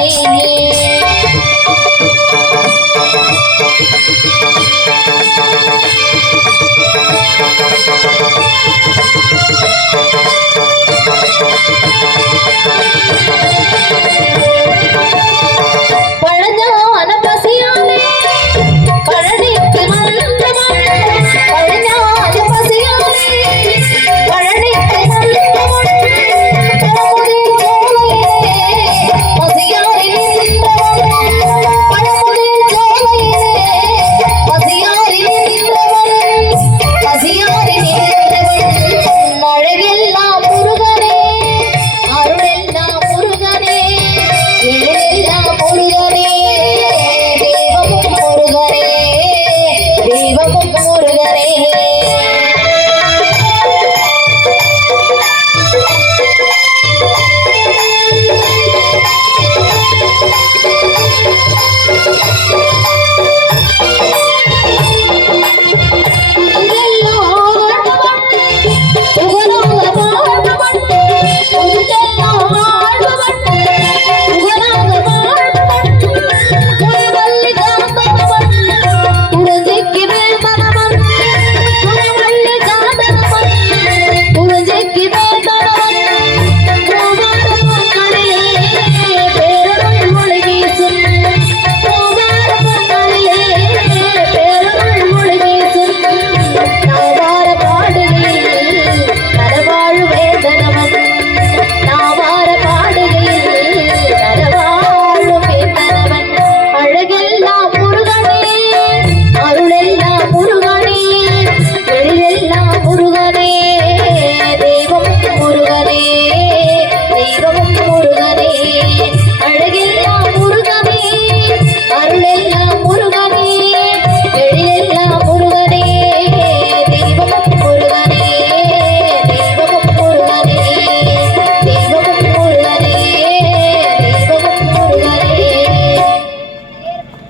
哎